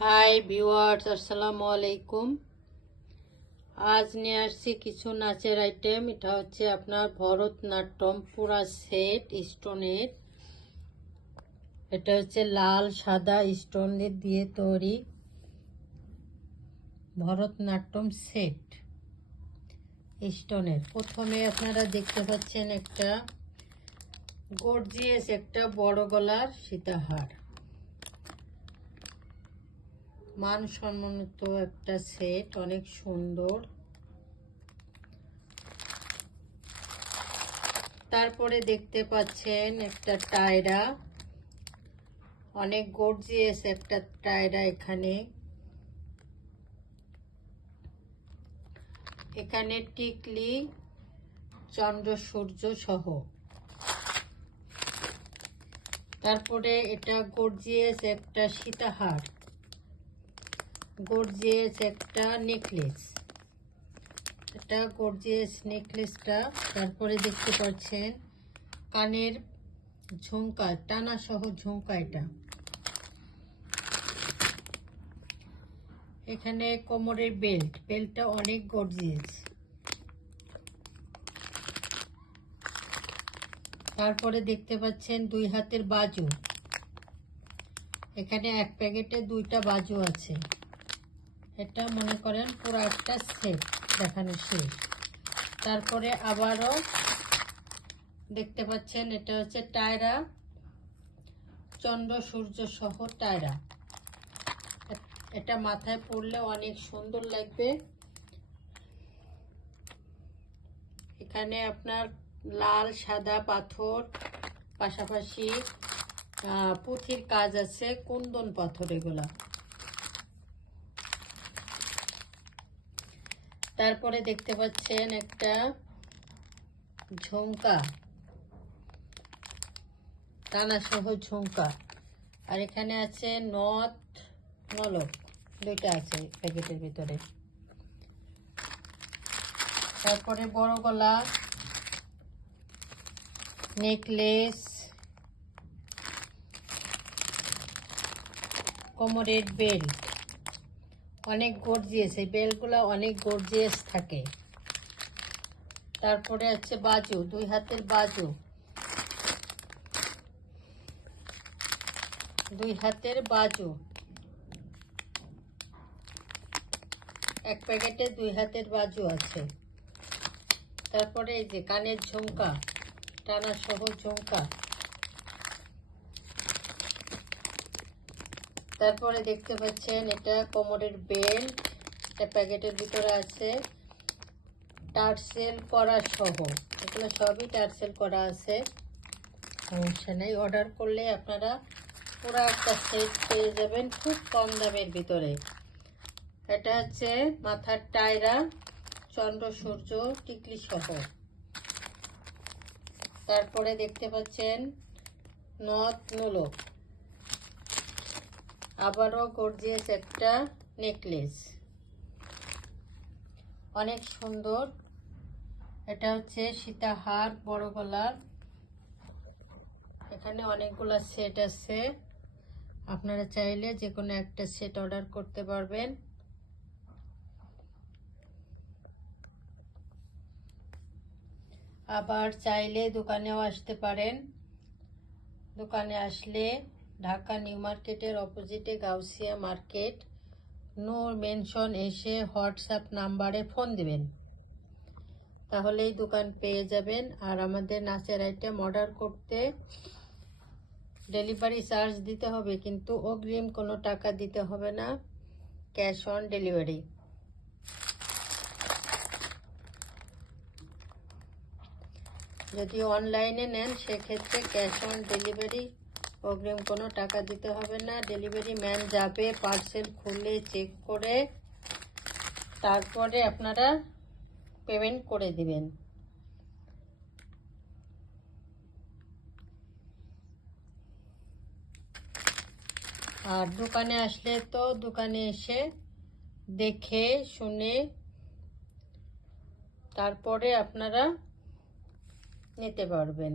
Hi viewers, আসসালামু আলাইকুম। আজ নিয়ে আসছি কিছু নাচের আইটেম। এটা হচ্ছে আপনার ভরতনাট্যম পুরা সেট স্টোনের। এটা হচ্ছে লাল, সাদা স্টোন দিয়ে তৈরি ভরতনাট্যম সেট স্টোনের। প্রথমে আপনারা দেখতে পাচ্ছেন একটা গর্জিয়াস একটা বড় গলার সীতাহার। মানসম্মত একটা সেট অনেক সুন্দর। তারপরে দেখতে পাচ্ছেন একটা টায়রা। অনেক গর্জিয়াস একটা টায়রা এখানে। এখানে টিকলি, চন্দ্র সূর্য সহ। তারপরে এটা গর্জিয়াস একটা সীতাহার। গর্জিয়াস একটা নেকলেস এটা গর্জিয়াস নেকলেসটা তারপরে দেখতে পাচ্ছেন কানের ঝুমকা টানা সহ ঝুমকা এটা। এখানে কোমরের বেল্ট বেল্টটা অনেক গর্জিয়াস তারপরে দেখতে পাচ্ছেন দুই হাতের বাজু। এখানে এক প্যাকেটে দুইটা বাজু আছে। এটা মনে করেন পুরো একটা সেট দেখানো শেষ। তারপরে আবারও দেখতে পাচ্ছেন এটা হচ্ছে টায়রা, চন্দ্র, সূর্য সহ টায়রা। এটা মাথায় পড়লে অনেক সুন্দর লাগবে। এখানে আপনার লাল, সাদা পাথর, পাশাপাশি পুঁথির কাজ আছে কুন্দন পাথর এগুলা। তারপরে দেখতে পাচ্ছেন একটা ঝুমকা সহ ঝুমকা। আর এখানে আছে নথ, নলক, দুইটা আছে প্যাকেটের ভিতরে। তারপরে বড় গলা, নেকলেস, কোমরের বেল্ট। অনেক গর্জিয়াস এই বেলগুলো অনেক গর্জিয়াস থাকে। তারপরে আছে বাজু, দুই হাতের বাজু। দুই হাতের বাজু। এক প্যাকেটে দুই হাতের বাজু আছে। তারপরে এই যে কানের ঝুমকা টানা সহ ঝুমকা। তারপরে দেখতে পাচ্ছেন এটা কোমরের বেল্ট এটা প্যাকেটের ভিতরে আছে। টার্সেল করা সহ, এগুলো সবই টার্সেল করা আছে। সমস্যা নেই, অর্ডার করলে আপনারা পুরো একটা সেট পেয়ে যাবেন খুব কম দামের ভিতরে। এটা হচ্ছে মাথার টায়রা, চন্দ্র সূর্য, টিকলি সহ। তারপরে দেখতে পাচ্ছেন নথ মূলক আবারও গর্জিয়াস একটা নেকলেস। অনেক সুন্দর। এটা হচ্ছে সীতাহার বড় গলার। এখানে অনেকগুলো সেট আছে। আপনারা চাইলে যে কোনো একটা সেট অর্ডার করতে পারবেন। আবার চাইলে দোকানেও আসতে পারেন। দোকানে আসলে ঢাকা নিউ মার্কেটের অপোজিটে গাউসিয়া মার্কেট। নো মেনশন এসে হোয়াটসঅ্যাপ নাম্বারে ফোন দিবেন। তাহলেই দোকান পেয়ে যাবেন। আর আমাদের নাচের আইটেম অর্ডার করতে ডেলিভারি চার্জ দিতে হবে, কিন্তু অগ্রিম কোনো টাকা দিতে হবে না। Cash on delivery. যদি অনলাইনে নেন, সেক্ষেত্রে ক্যাশ অন ডেলিভারি অগ্রিম কোনো টাকা দিতে হবে না। ডেলিভারি ম্যান যাবে পার্সেল খুলে চেক করে, তারপরে আপনারা পেমেন্ট করে দিবেন। আর দোকানে আসলে তো দোকানে এসে দেখে, শুনে, তারপরে আপনারা নিতে পারবেন।